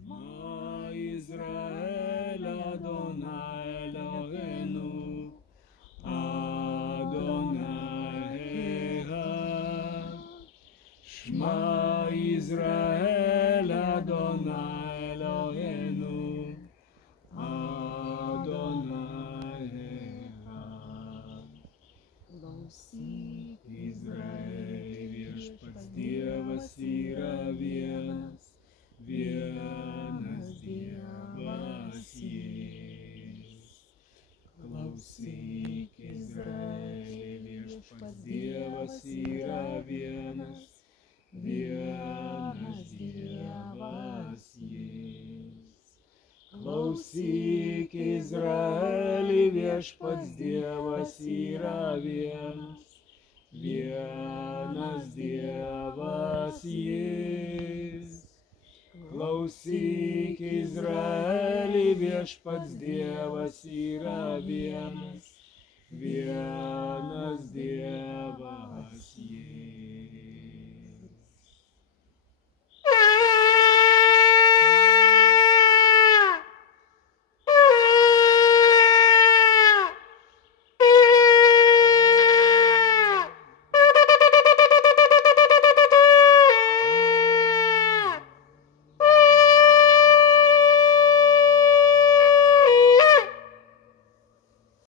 Shema Yisrael Adonai Eloheinu Adonai Echad. Shema Yisrael Adonai Eloheinu Adonai Echad. Klausyk Izraeli, viešpats Dievas yra vienas, vienas Dievas jis. Klausyk Izraeli, viešpats Dievas yra vienas, vienas Dievas jis. Klausyk Izraeli, viešpats Dievas yra vienas, vienas Dievas jis. Klausyk Izraeli, viešpats Dievas yra vienas, vienas Dievas jis.